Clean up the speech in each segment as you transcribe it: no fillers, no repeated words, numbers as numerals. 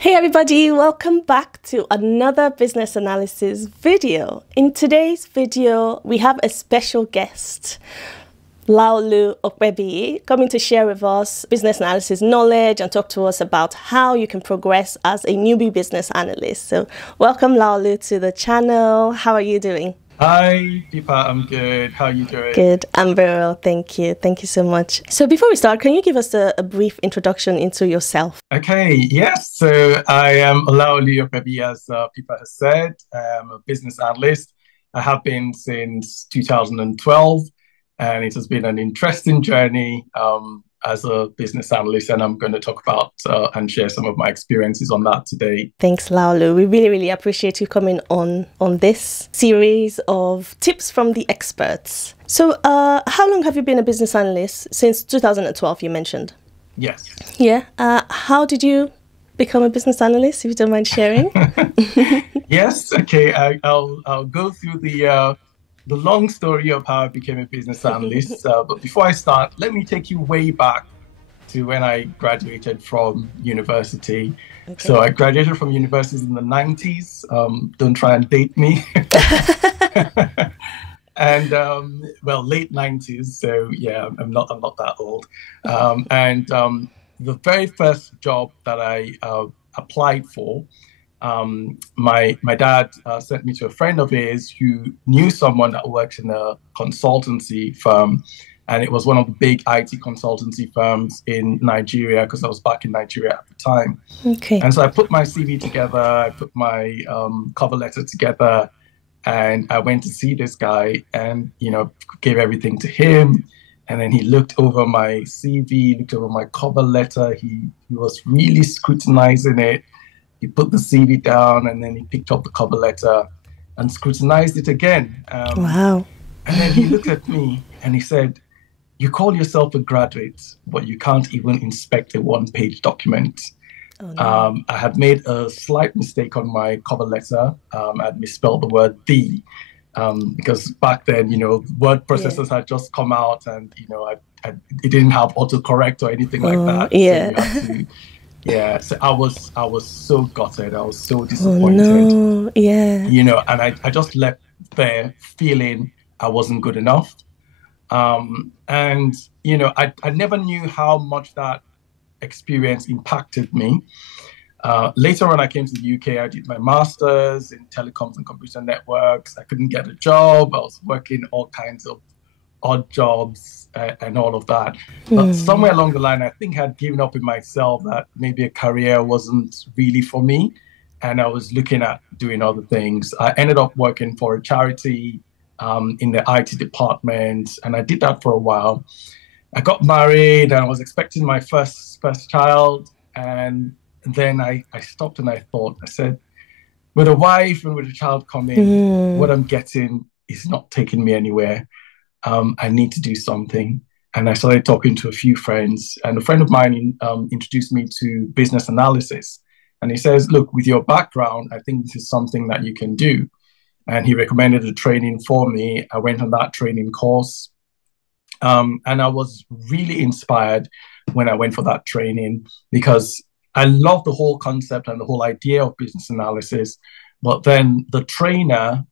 Hey everybody, welcome back to another business analysis video. In today's video, we have a special guest, Olaolu Opebiyi, coming to share with us business analysis knowledge and talk to us about how you can progress as a newbie business analyst. So welcome Olaolu to the channel. How are you doing? Hi, Pippa. I'm good. How are you doing? Good. I'm very well. Thank you. Thank you so much. So before we start, can you give us a brief introduction into yourself? Okay. Yes. So I am Olaolu Opebiyi, as Pippa has said. I'm a business analyst. I have been since 2012, and it has been an interesting journey as a business analyst. And I'm going to talk about and share some of my experiences on that today. Thanks, Olaolu. We really appreciate you coming on this series of tips from the experts. So how long have you been a business analyst? Since 2012, you mentioned. Yes. Yeah. How did you become a business analyst, if you don't mind sharing? Yes. Okay. I'll go through the long story of how I became a business analyst. But before I start, let me take you way back to when I graduated from university. Okay. So I graduated from university in the 90s. Don't try and date me. And well, late 90s. So yeah, I'm not that old. The very first job that I applied for, my dad sent me to a friend of his who knew someone that works in a consultancy firm, and it was one of the big IT consultancy firms in Nigeria, because I was back in Nigeria at the time. Okay. And so I put my CV together, I put my cover letter together, and I went to see this guy, and gave everything to him. And then he looked over my CV, looked over my cover letter. He was really scrutinizing it. He put the CV down, and then he picked up the cover letter and scrutinized it again. Wow. And then he looked at me and he said, "You call yourself a graduate, but you can't even inspect a one-page document." Oh, no. I had made a slight mistake on my cover letter. I'd misspelled the word "the," because back then, word processors had just come out, and it didn't have autocorrect or anything like that. Yeah. So you had to, yeah, so I was so gutted. I was so disappointed. Oh, no. Yeah. And I just left there feeling I wasn't good enough. I never knew how much that experience impacted me. Later on, I came to the UK. I did my master's in telecoms and computer networks. I couldn't get a job. I was working all kinds of odd jobs and all of that. But somewhere along the line, I think I'd given up in myself that maybe a career wasn't really for me. And I was looking at doing other things. I ended up working for a charity in the IT department, and I did that for a while. I got married, and I was expecting my first child. And then I stopped and I thought, I said, with a wife and with a child coming, what I'm getting is not taking me anywhere. I need to do something. And I started talking to a few friends, and a friend of mine introduced me to business analysis. And he says, "Look, with your background, I think this is something that you can do." And he recommended a training for me. I went on that training course. And I was really inspired when I went for that training, because I love the whole concept and the whole idea of business analysis. But then the trainer,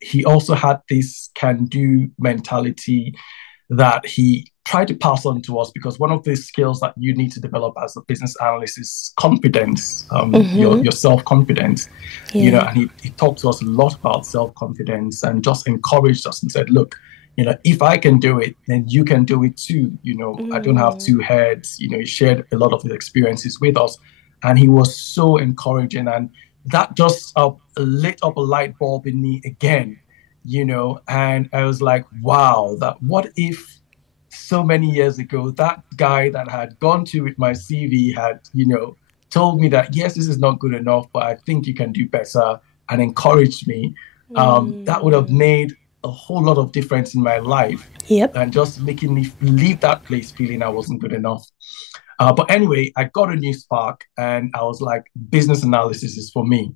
he also had this can-do mentality that he tried to pass on to us, because one of the skills that you need to develop as a business analyst is confidence, your self-confidence. Yeah. And he talked to us a lot about self-confidence and just encouraged us and said, "Look, if I can do it, then you can do it too. I don't have two heads." He shared a lot of his experiences with us, and he was so encouraging. And that just lit up a light bulb in me again, and I was like, wow, what if so many years ago, that guy that had gone to with my CV had, told me that, yes, this is not good enough, but I think you can do better, and encouraged me. That would have made a whole lot of difference in my life. Yep. And just making me leave that place feeling I wasn't good enough. But anyway, I got a new spark, and I was like, business analysis is for me.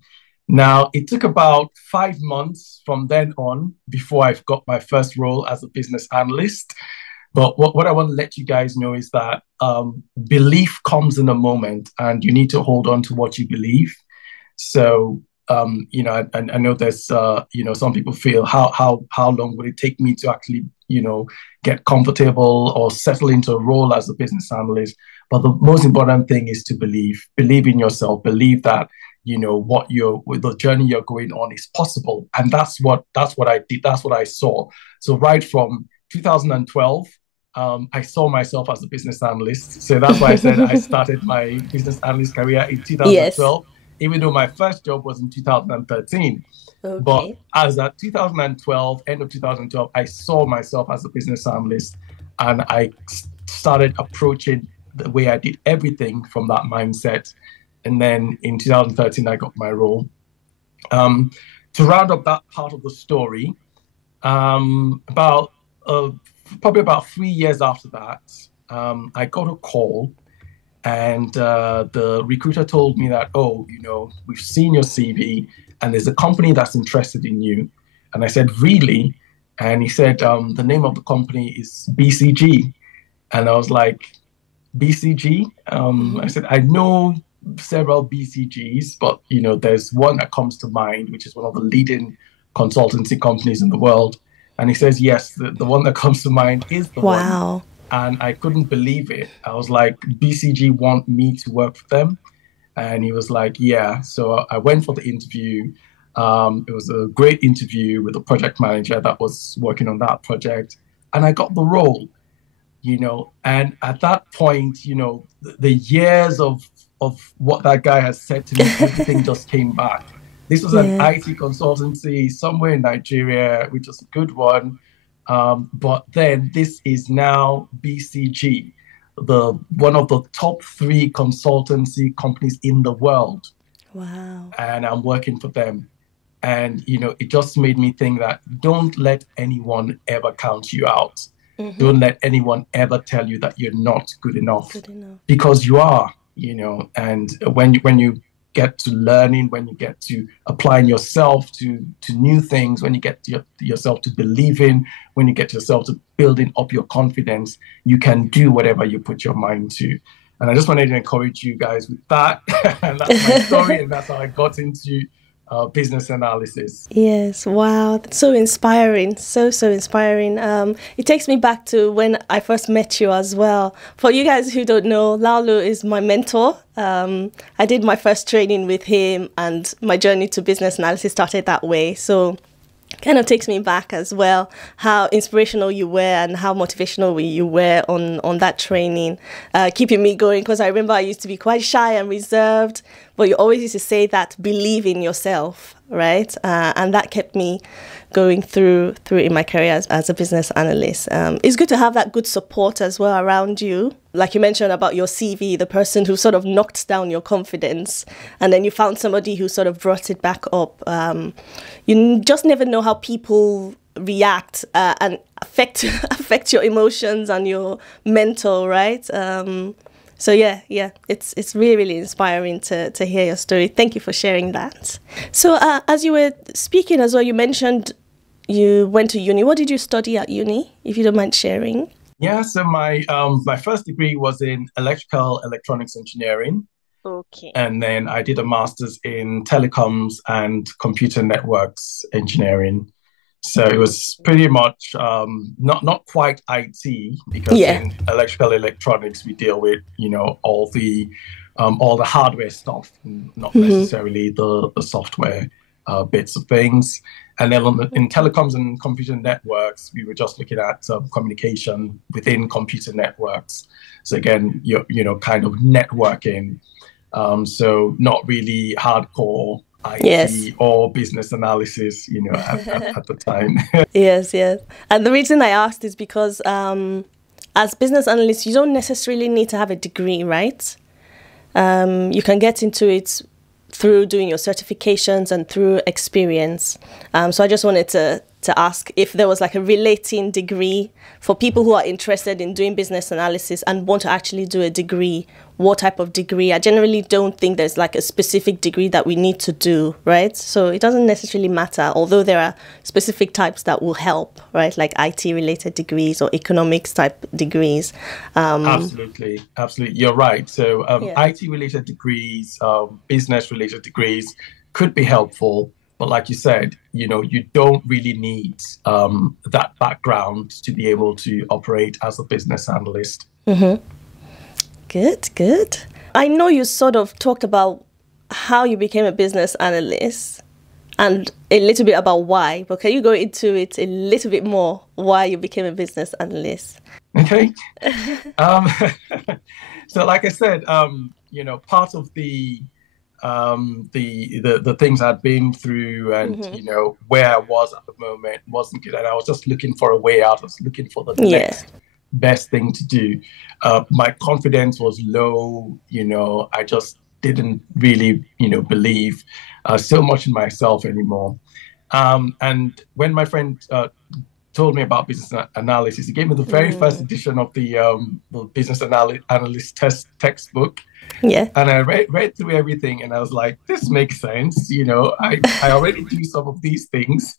Now, it took about 5 months from then on before I got my first role as a business analyst. But what I want to let you guys know is that belief comes in a moment, and you need to hold on to what you believe. So, I know there's, some people feel how long would it take me to actually, get comfortable or settle into a role as a business analyst? But the most important thing is to believe in yourself, believe that, the journey you're going on is possible. And that's what I did. That's what I saw. So right from 2012, I saw myself as a business analyst. So that's why I said I started my business analyst career in Yes. 2012, even though my first job was in 2013. But Okay. as at 2012, end of 2012, I saw myself as a business analyst, and I started approaching the way I did everything from that mindset. And then in 2013, I got my role. To round up that part of the story, about probably about 3 years after that, I got a call, and the recruiter told me that, oh, we've seen your CV, and there's a company that's interested in you. And I said, really? And he said, the name of the company is BCG. And I was like, BCG? I said, I know several BCGs, but there's one that comes to mind, which is one of the leading consultancy companies in the world. And he says, yes, the one that comes to mind is the one. Wow. And I couldn't believe it. I was like, BCG want me to work for them? And he was like, yeah. So I went for the interview. It was a great interview with the project manager that was working on that project. And I got the role, and at that point, the years of what that guy has said to me, everything just came back. This was an IT consultancy somewhere in Nigeria, which was a good one. But then this is now BCG, one of the top 3 consultancy companies in the world. Wow. And I'm working for them. And, it just made me think that don't let anyone ever count you out. Mm-hmm. Don't let anyone ever tell you that you're not good enough. Because you are, and when you get to learning, when you get to applying yourself to new things, when you get yourself to believing, when you get yourself to building up your confidence, you can do whatever you put your mind to. And I just wanted to encourage you guys with that. And that's my story, and that's how I got into business analysis. Yes, wow, that's so inspiring, so inspiring. It takes me back to when I first met you as well. For you guys who don't know, Olaolu is my mentor. I did my first training with him, and my journey to business analysis started that way. So kind of takes me back as well, how inspirational you were and how motivational you were on that training, keeping me going, because I remember I used to be quite shy and reserved, but you always used to say that believe in yourself, right? And that kept me going through in my career as a business analyst. It's good to have that good support as well around you. Like you mentioned about your CV, the person who sort of knocked down your confidence, and then you found somebody who sort of brought it back up. You just never know how people react and affect your emotions and your mental, right? So yeah, it's really, really inspiring to hear your story. Thank you for sharing that. So as you were speaking as well, you mentioned you went to uni. What did you study at uni, if you don't mind sharing? Yeah, so my first degree was in electrical electronics engineering. Okay. And then I did a master's in telecoms and computer networks engineering. So it was pretty much not quite IT, because in electrical electronics we deal with all the hardware stuff, not necessarily the software bits of things. And then in telecoms and computer networks, we were just looking at communication within computer networks. So again, kind of networking. So not really hardcore IT or business analysis, at the time. Yes. And the reason I asked is because as business analysts, you don't necessarily need to have a degree, right? You can get into it through doing your certifications and through experience. So I just wanted to to ask if there was like a relating degree for people who are interested in doing business analysis and want to actually do a degree. What type of degree? I generally don't think there's like a specific degree that we need to do, right? So it doesn't necessarily matter, although there are specific types that will help, right? Like IT related degrees or economics type degrees. Absolutely. You're right. So IT related degrees, business related degrees could be helpful. But like you said, you don't really need that background to be able to operate as a business analyst. Mm-hmm. Good. I know you sort of talked about how you became a business analyst and a little bit about why, but can you go into it a little bit more, why you became a business analyst? Okay. So like I said, part of the things I'd been through and where I was at the moment wasn't good, and I was just looking for a way out. I was looking for the next best thing to do. My confidence was low. I just didn't really believe so much in myself anymore. And when my friend told me about business analysis, he gave me the very first edition of the business analyst textbook. Yeah. And I read through everything, and I was like, this makes sense. I already do some of these things.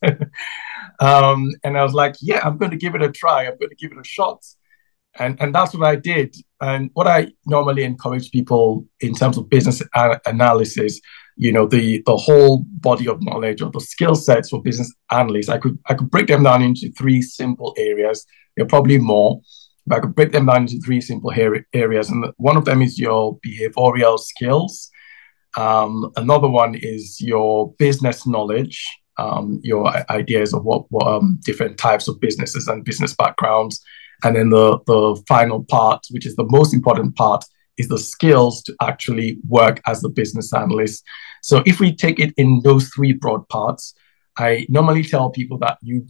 And I was like, yeah, I'm going to give it a try. I'm going to give it a shot. And that's what I did. And what I normally encourage people in terms of business analysis, the whole body of knowledge or the skill sets for business analysts, I could break them down into three simple areas. There are probably more, but I could break them down into three simple areas. And one of them is your behavioral skills. Another one is your business knowledge, your ideas of what different types of businesses and business backgrounds. And then the final part, which is the most important part, is the skills to actually work as a business analyst. So if we take it in those three broad parts, I normally tell people that you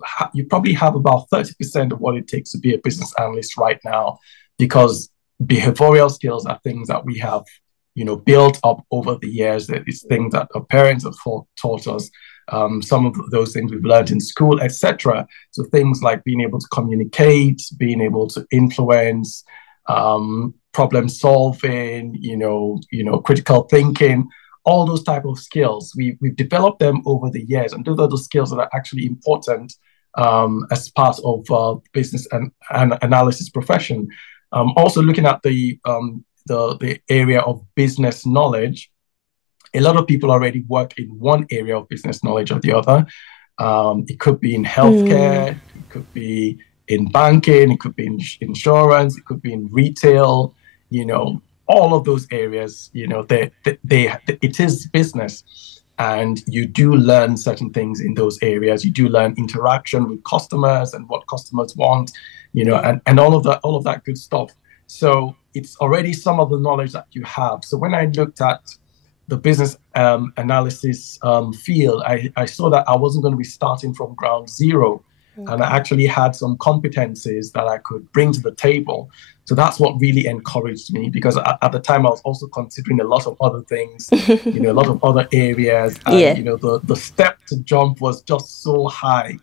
probably have about 30% of what it takes to be a business analyst right now, because behavioral skills are things that we have, built up over the years. That it's things that our parents have taught us. Some of those things we've learned in school, etc. So things like being able to communicate, being able to influence, problem solving, critical thinking, all those type of skills. We've developed them over the years, and those are the skills that are actually important as part of business and analysis profession. Also looking at the area of business knowledge, a lot of people already work in one area of business knowledge or the other. It could be in healthcare, it could be in banking, it could be in insurance, it could be in retail, all of those areas, it is business. And you do learn certain things in those areas. You do learn interaction with customers and what customers want, and all of that good stuff. So it's already some of the knowledge that you have. So when I looked at the business analysis field, I saw that I wasn't going to be starting from ground zero. Okay. And I actually had some competencies that I could bring to the table. So that's what really encouraged me, because at the time I was also considering a lot of other things, a lot of other areas. And, the step to jump was just so high,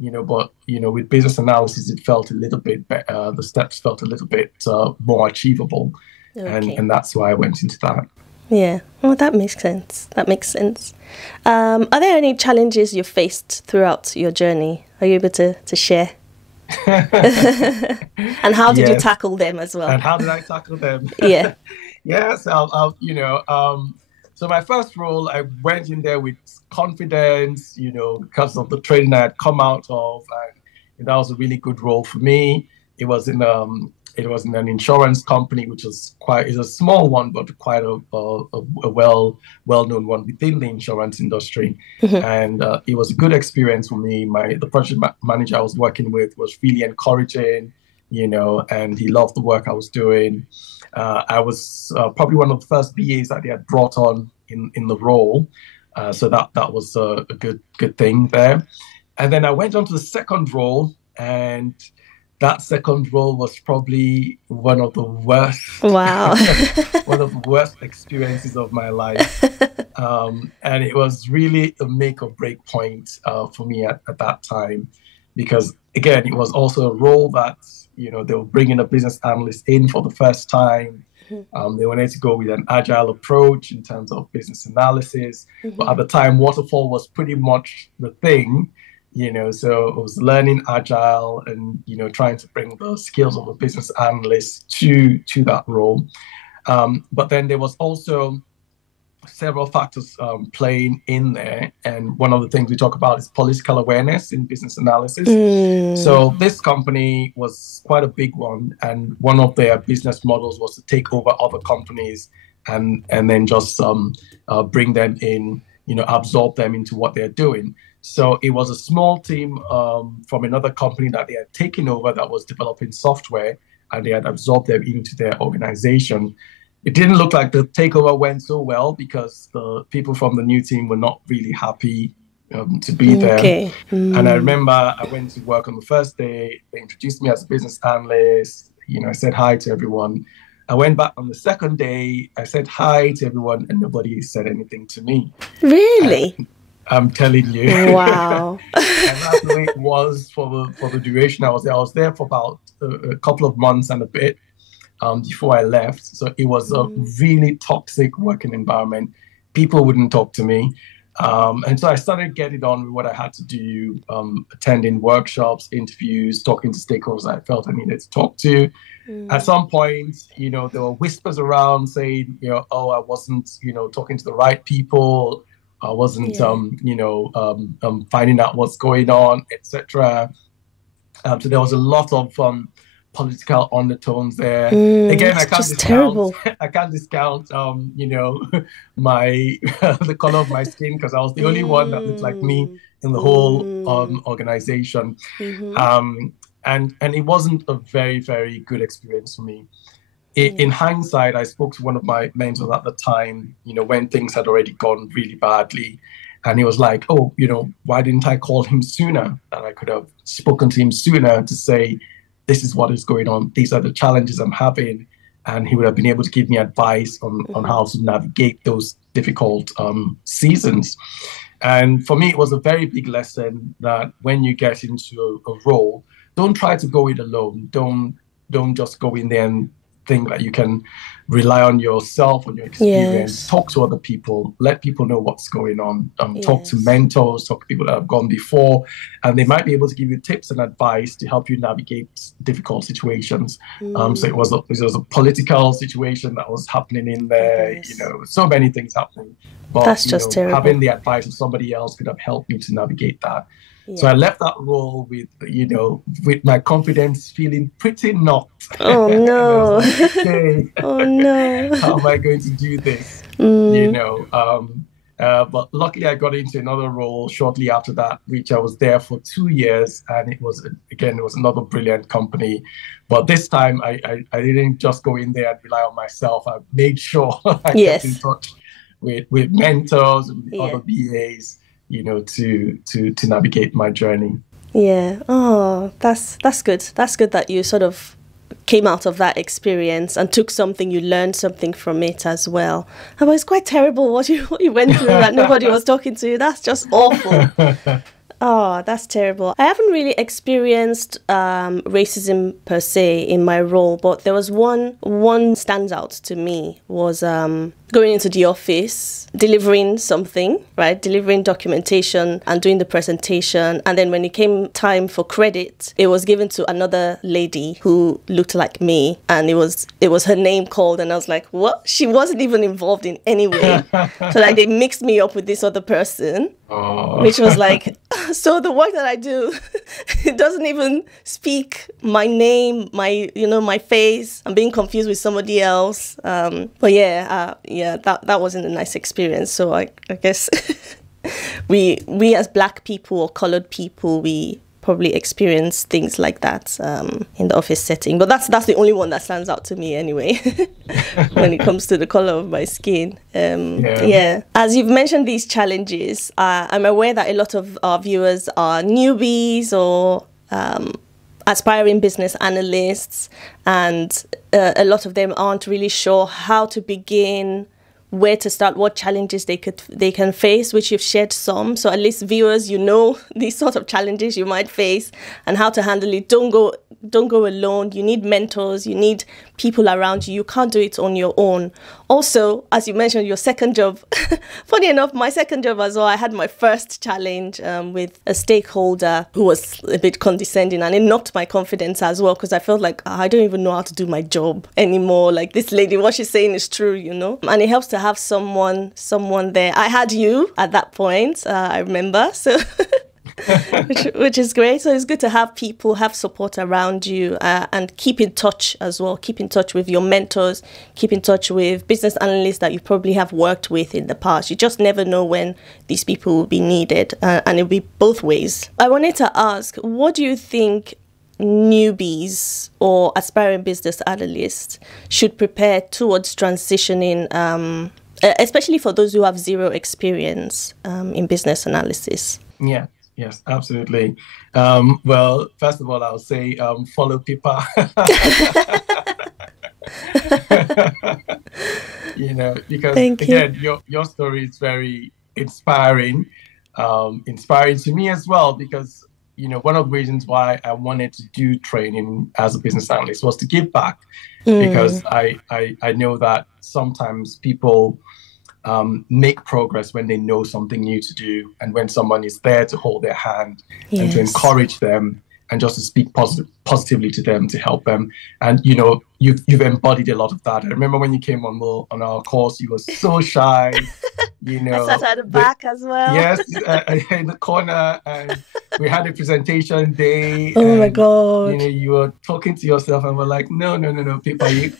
but, with business analysis, it felt a little bit better. The steps felt a little bit more achievable. Okay. And that's why I went into that. Yeah, well, that makes sense. Are there any challenges you faced throughout your journey? Are you able to share? And how did you tackle them as well? And how did I tackle them? Yeah. Yes, so my first role, I went in there with confidence, because of the training I had come out of, and that was a really good role for me. It was in an insurance company, which is a small one, but quite a well-known one within the insurance industry. Mm-hmm. And it was a good experience for me. The project manager I was working with was really encouraging, and he loved the work I was doing. I was probably one of the first BAs that they had brought on in the role. So that was a good thing there. And then I went on to the second role, and that second role was probably one of the worst, Wow. one of the worst experiences of my life. And it was really a make or break point for me at that time, because again, it was also a role that, they were bringing a business analyst in for the first time. They wanted to go with an agile approach in terms of business analysis. But at the time, waterfall was pretty much the thing, so I was learning agile and, trying to bring the skills of a business analyst to that role. But then there was also several factors playing in there. And one of the things we talk about is political awareness in business analysis. So this company was quite a big one. And one of their business models was to take over other companies and then just bring them in, absorb them into what they're doing. So it was a small team from another company that they had taken over that was developing software, and they had absorbed them into their organization. It didn't look like the takeover went so well because the people from the new team were not really happy to be there. Okay. And I remember I went to work on the first day. They introduced me as a business analyst. I said hi to everyone. I went back on the second day. I said hi to everyone, and nobody said anything to me. Really? I'm telling you. Wow. And that's the way it was for the duration I was there. I was there for about a couple of months and a bit. Before I left. So it was a really toxic working environment. People wouldn't talk to me. And so I started getting on with what I had to do, attending workshops, interviews, talking to stakeholders I felt I needed to talk to. At some point, there were whispers around saying, oh, I wasn't, talking to the right people. I wasn't, finding out what's going on, etc. So there was a lot of political undertones there. Again, I can't discount my the color of my skin, because I was the only one that looked like me in the whole organization. And it wasn't a very, very good experience for me. In hindsight, I spoke to one of my mentors at the time, when things had already gone really badly. And he was like, oh, why didn't I call him sooner? That I could have spoken to him sooner to say, this is what is going on. These are the challenges I'm having. And he would have been able to give me advice on how to navigate those difficult seasons. And for me, it was a very big lesson that when you get into a role, don't try to go it alone. Don't just go in there and think that you can rely on yourself, on your experience. Yes. Talk to other people, let people know what's going on. Talk to mentors, talk to people that have gone before, and they might be able to give you tips and advice to help you navigate difficult situations. So it was a political situation that was happening in there, so many things happening. But that's just terrible. Having the advice of somebody else could have helped me to navigate that. Yeah. So I left that role with, with my confidence feeling pretty knocked. Oh, no. Like, okay, oh, no. How am I going to do this? But luckily I got into another role shortly after that, which I was there for 2 years. And it was another brilliant company. But this time I didn't just go in there and rely on myself. I made sure I kept in touch with mentors and with other BAs. To navigate my journey. Yeah. Oh, that's good. That's good that you sort of came out of that experience and took something, you learned something from it as well. But it's quite terrible what you went through that nobody was talking to you. That's just awful. Oh, that's terrible. I haven't really experienced racism per se in my role, but there was one stands out to me was going into the office, delivering something, right? Delivering documentation and doing the presentation. And then when it came time for credit, it was given to another lady who looked like me. And it was her name called. And I was like, what? She wasn't even involved in any way. So like they mixed me up with this other person, which was like, so the work that I do, it doesn't even speak my name, my face. I'm being confused with somebody else. But that wasn't a nice experience. So I guess we as Black people or colored people, we probably experience things like that in the office setting. But that's the only one that stands out to me anyway when it comes to the color of my skin. As you've mentioned these challenges, I'm aware that a lot of our viewers are newbies or aspiring business analysts, and a lot of them aren't really sure how to begin, where to start, what challenges they can face, which you've shared some. So at least viewers, you know these sort of challenges you might face and how to handle it. Don't go alone. You need mentors. You need people around you. You can't do it on your own. Also, as you mentioned, your second job, funny enough, my second job as well, I had my first challenge with a stakeholder who was a bit condescending, and it knocked my confidence as well, because I felt like I don't even know how to do my job anymore. Like, this lady, what she's saying is true, you know? And it helps to have someone there. I had you at that point, I remember. So which is great. So it's good to have people, have support around you, and keep in touch as well. Keep in touch with your mentors, keep in touch with business analysts that you probably have worked with in the past. You just never know when these people will be needed, and it'll be both ways. I wanted to ask, what do you think newbies or aspiring business analysts should prepare towards transitioning, especially for those who have zero experience in business analysis? Yeah. Yes, absolutely. Well, first of all, I'll say follow Pippa. Because again, your story is very inspiring, inspiring to me as well. Because one of the reasons why I wanted to do training as a business analyst was to give back, because I know that sometimes people make progress when they know something new to do, and when someone is there to hold their hand and to encourage them and just to speak positively to them, to help them. And you've embodied a lot of that. I remember when you came on our course, you were so shy. I sat at the back as well. Yes, in the corner, and we had a presentation day. Oh my God! You were talking to yourself, and we're like, no, people, you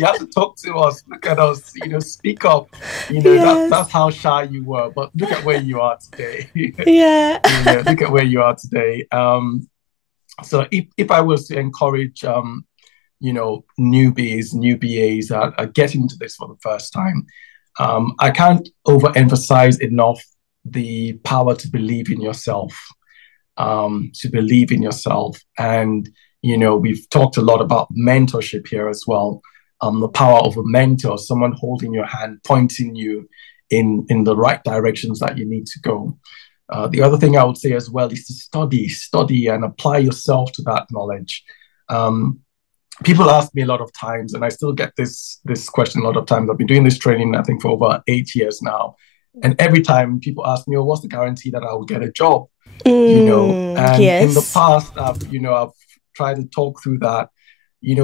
have to talk to us. Look at us, speak up. That's how shy you were. But look at where you are today. Yeah. Look at where you are today. So if I was to encourage, newbies, new BAs are getting into this for the first time, I can't overemphasize enough the power to believe in yourself, And, we've talked a lot about mentorship here as well. The power of a mentor, someone holding your hand, pointing you in the right directions that you need to go. The other thing I would say as well is to study and apply yourself to that knowledge. People ask me a lot of times, and I still get this question a lot of times. I've been doing this training, I think, for over 8 years now. And every time people ask me, what's the guarantee that I will get a job? And in the past, I've tried to talk through that,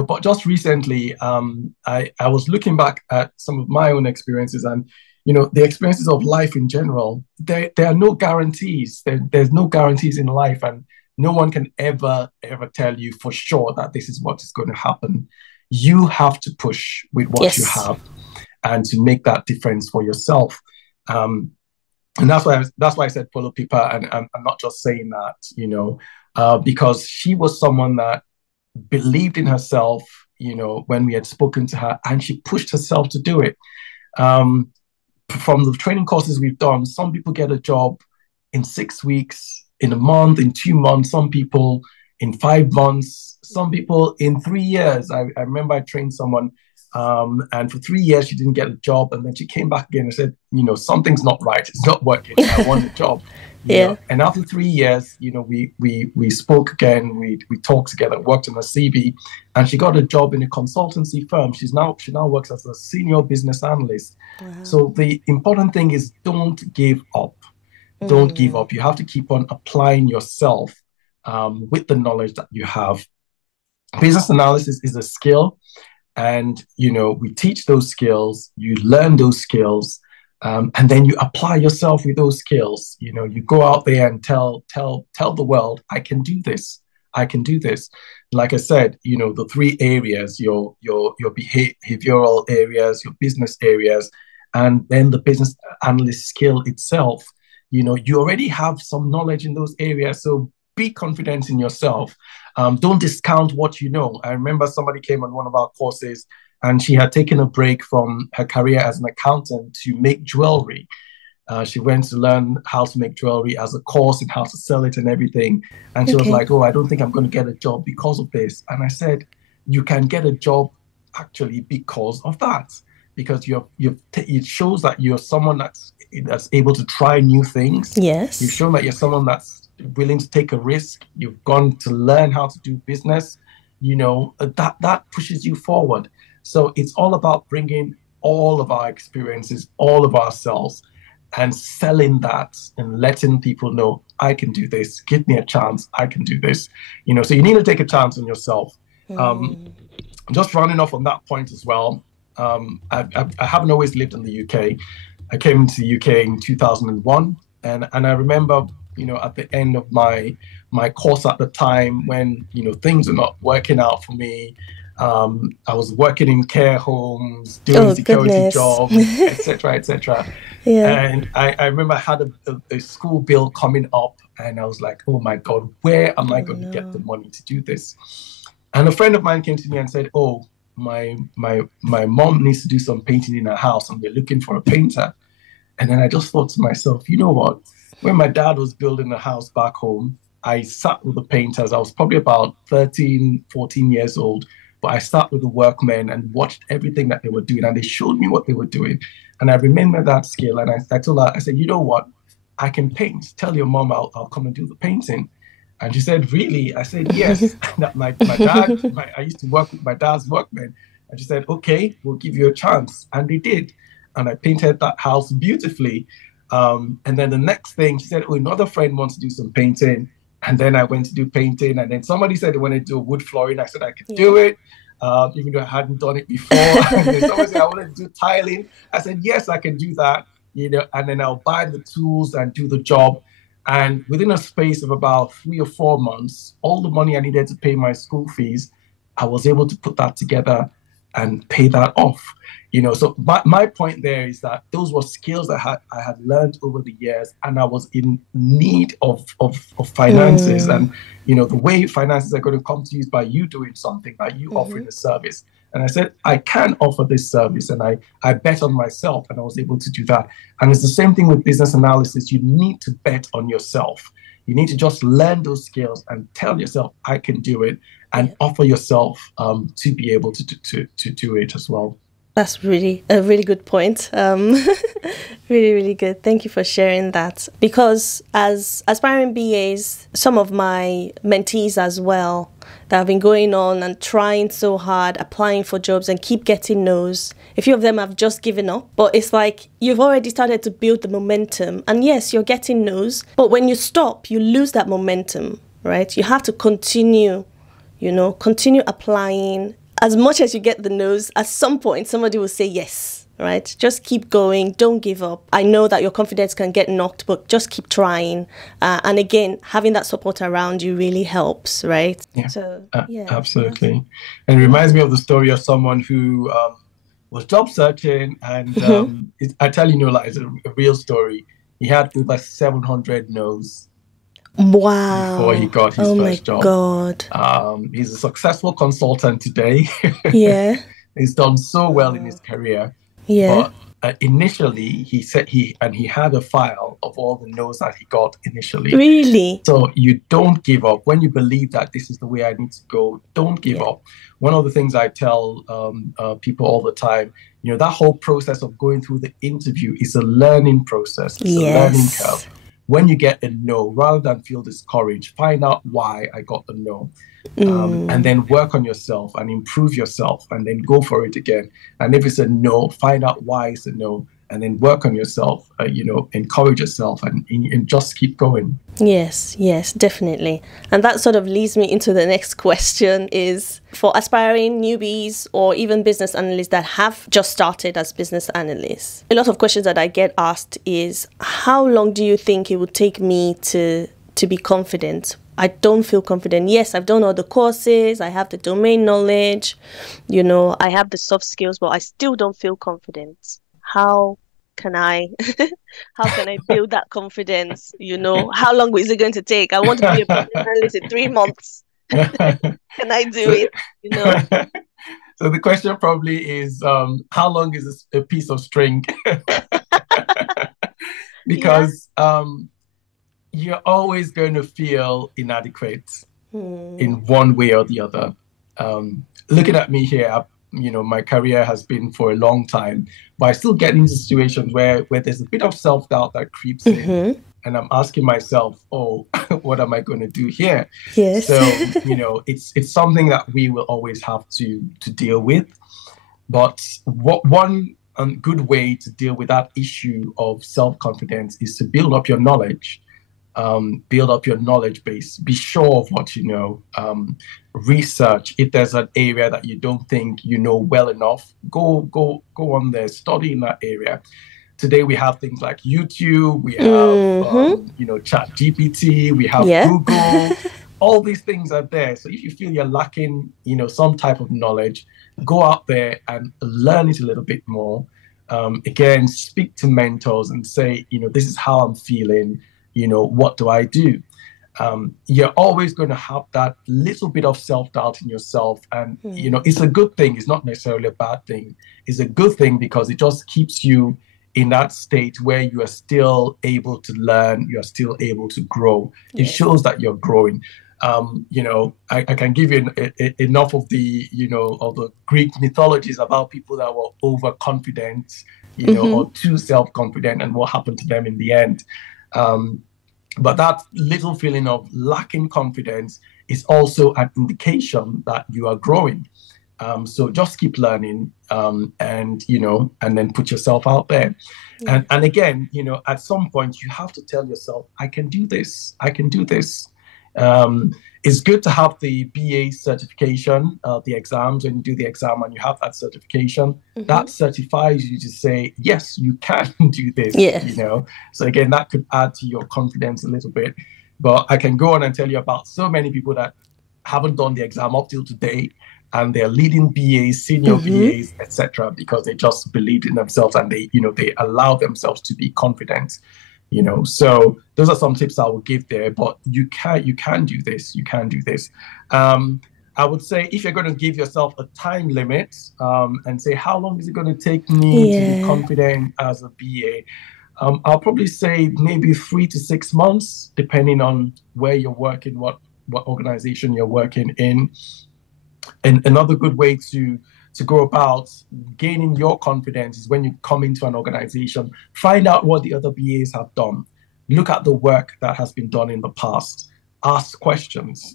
but just recently, I was looking back at some of my own experiences, and, the experiences of life in general. There are no guarantees. There's no guarantees in life, and no one can ever tell you for sure that this is what is going to happen. You have to push with what you have, and to make that difference for yourself. And that's why I said follow Pippa, and I'm not just saying that, because she was someone that believed in herself, when we had spoken to her, and she pushed herself to do it. From the training courses we've done, some people get a job in 6 weeks, in a month, in 2 months, some people in 5 months, some people in 3 years. I remember I trained someone, and for 3 years she didn't get a job, and then she came back again and said, something's not right, it's not working, I want a job. And after 3 years, we spoke again, we talked together, worked on her CV, and she got a job in a consultancy firm. She now works as a senior business analyst. Wow. So the important thing is, don't give up. Don't give up. You have to keep on applying yourself with the knowledge that you have. Business analysis is a skill, and we teach those skills. You learn those skills, and then you apply yourself with those skills. You go out there and tell the world, I can do this. I can do this. Like I said, the 3 areas: your behavioral areas, your business areas, and then the business analyst skill itself. You already have some knowledge in those areas, so be confident in yourself. Don't discount what you know. I remember somebody came on one of our courses, and she had taken a break from her career as an accountant to make jewelry. She went to learn how to make jewelry as a course and how to sell it and everything. And she was Okay. like, "Oh, I don't think I'm going to get a job because of this." And I said, "You can get a job actually because of that, because it shows that you're someone that's able to try new things. You've Yes. shown that you're someone that's willing to take a risk. You've gone to learn how to do business. That pushes you forward. So it's all about bringing all of our experiences, all of ourselves, and selling that and letting people know, I can do this. Give me a chance. I can do this. So you need to take a chance on yourself. Um, just rounding off on that point as well. I haven't always lived in the UK. I came to the UK in 2001, and I remember, at the end of my course at the time, when things are not working out for me. I was working in care homes, doing Oh, security goodness. jobs, etc., etc. Yeah. And I remember I had a school bill coming up, and I was like, oh my God, where am I Oh, going to get the no. money to do this? And a friend of mine came to me and said, oh, my mom needs to do some painting in her house, and we're looking for a painter. And then I just thought to myself, you know what? When my dad was building a house back home, I sat with the painters. I was probably about 13, 14 years old, but I sat with the workmen and watched everything that they were doing, and they showed me what they were doing. And I remember that skill. And I told her, I said, you know what? I can paint. Tell your mom I'll come and do the painting. And she said, really? I said, yes. That my dad, I used to work with my dad's workmen. And she said, okay, we'll give you a chance. And they did. And I painted that house beautifully. And then the next thing, she said, oh, another friend wants to do some painting. And then I went to do painting. And then somebody said they wanted to do wood flooring. I said I could Yeah. do it, even though I hadn't done it before. And then somebody said I wanted to do tiling. I said, yes, I can do that. And then I'll buy the tools and do the job. And within a space of about 3 or 4 months, all the money I needed to pay my school fees, I was able to put that together and pay that off. So my point there is that those were skills I had learned over the years, and I was in need of finances. And the way finances are going to come to you is by you doing something, by you offering a service. And I said, I can offer this service, and I bet on myself, and I was able to do that. And it's the same thing with business analysis. You need to bet on yourself. You need to just learn those skills and tell yourself, I can do it, and offer yourself to be able to do it as well. That's really a really good point. Really, really good. Thank you for sharing that. Because as aspiring BAs, some of my mentees as well, that have been going on and trying so hard, applying for jobs and keep getting no's. A few of them have just given up, but it's like you've already started to build the momentum. And yes, you're getting no's, but when you stop, you lose that momentum, right? You have to continue applying. As much as you get the no's, at some point, somebody will say yes, right? Just keep going. Don't give up. I know that your confidence can get knocked, but just keep trying. And again, having that support around you really helps, right? Yeah, So, yeah. absolutely. And it reminds me of the story of someone who was job searching. And I tell you, like, it's a real story. He had over 700 no's before he Wow. got his Oh my first job. God. He's a successful consultant today. Yeah. He's done so well in his career. Yeah. But initially, he said he had a file of all the no's that he got initially. Really? So you don't give up. When you believe that this is the way I need to go, don't give up. One of the things I tell people all the time, that whole process of going through the interview is a learning process. It's a learning curve. When you get a no, rather than feel discouraged, find out why I got the no. And then work on yourself and improve yourself, and then go for it again. And if it's a no, find out why it's a no, and then work on yourself, encourage yourself, and just keep going. Yes, definitely. And that sort of leads me into the next question is for aspiring newbies or even business analysts that have just started as business analysts. A lot of questions that I get asked is, how long do you think it would take me to be confident? I don't feel confident. Yes, I've done all the courses, I have the domain knowledge, I have the soft skills, but I still don't feel confident. How can I build that confidence? How long is it going to take? I want to be a business analyst in 3 months. Can I do it? So the question probably is, how long is a piece of string? because you're always going to feel inadequate in one way or the other. Looking at me here, my career has been for a long time, but I still get into situations where there's a bit of self-doubt that creeps in, and I'm asking myself, oh, what am I going to do here? Yes. So, it's something that we will always have to deal with. But one good way to deal with that issue of self-confidence is to build up your knowledge. Build up your knowledge base. Be sure of what you know. Research. If there's an area that you don't think you know well enough, go on there, study in that area. Today we have things like YouTube, we have Chat GPT, we have Google. All these things are there. So if you feel you're lacking, some type of knowledge, go out there and learn it a little bit more. Again, speak to mentors and say, this is how I'm feeling. What do I do? You're always going to have that little bit of self-doubt in yourself. And, it's a good thing. It's not necessarily a bad thing. It's a good thing because it just keeps you in that state where you are still able to learn, you are still able to grow. It shows that you're growing. I can give you enough of the, of the Greek mythologies about people that were overconfident, or too self-confident, and what happened to them in the end. But that little feeling of lacking confidence is also an indication that you are growing. So just keep learning, and then put yourself out there. And again, at some point you have to tell yourself, I can do this. I can do this. It's good to have the BA certification, the exams. When you do the exam and you have that certification, that certifies you to say, yes, you can do this. Yes. So again, that could add to your confidence a little bit. But I can go on and tell you about so many people that haven't done the exam up till today, and they're leading BAs, senior BAs, etc., because they just believed in themselves and they allow themselves to be confident. So those are some tips I will give there, but you can do this. You can do this. I would say if you're going to give yourself a time limit, and say, how long is it going to take me to be confident as a BA? I'll probably say maybe 3 to 6 months, depending on where you're working, what organization you're working in. And another good way to go about gaining your confidence is when you come into an organization, find out what the other BAs have done. Look at the work that has been done in the past. Ask questions,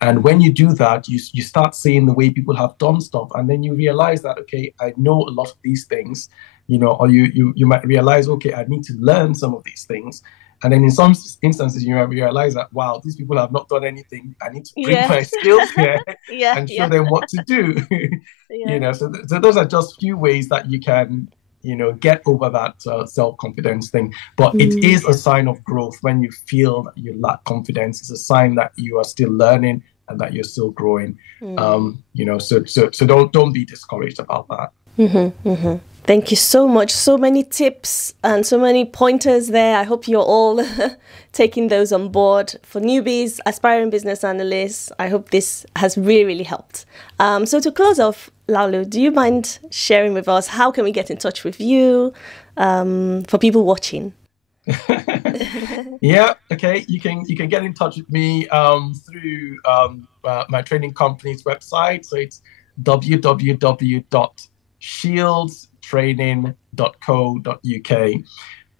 And when you do that, you start seeing the way people have done stuff. And then you realize that, okay, I know a lot of these things, or you might realize, okay, I need to learn some of these things. And then in some instances, you might realize that, wow, these people have not done anything. I need to bring my skills here and show them what to do. So those are just few ways that you can, get over that self-confidence thing. But it is a sign of growth when you feel that you lack confidence. It's a sign that you are still learning and that you're still growing. So don't be discouraged about that. Thank you so much. So many tips and so many pointers there. I hope you're all taking those on board. For newbies, aspiring business analysts, I hope this has really, really helped. So to close off, Olaolu, do you mind sharing with us how can we get in touch with you for people watching? Yeah, okay. You can get in touch with me through my training company's website. So it's www.shieldstraining.co.uk.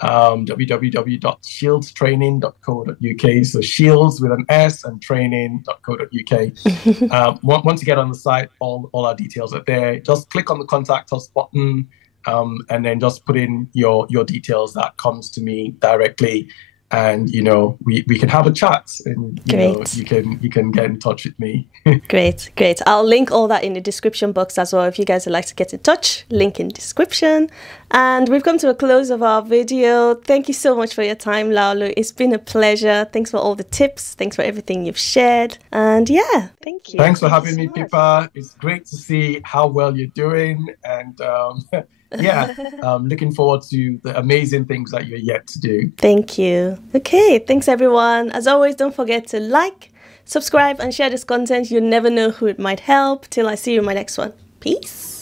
www.shieldstraining.co.uk. So shields with an S and training.co.uk. Once you get on the site, all our details are there. Just click on the contact us button, and then just put in your details. That comes to me directly. And, we can have a chat and, you can get in touch with me. Great. I'll link all that in the description box as well. If you guys would like to get in touch, link in description. And we've come to a close of our video. Thank you so much for your time, Olaolu. It's been a pleasure. Thanks for all the tips. Thanks for everything you've shared. And thank you. Thanks for having me, Pippa. It's great to see how well you're doing. And looking forward to the amazing things that you're yet to do. Thank you. Okay, thanks everyone. As always, don't forget to like, subscribe and share this content. You never know who it might help. Till I see you in my next one. Peace.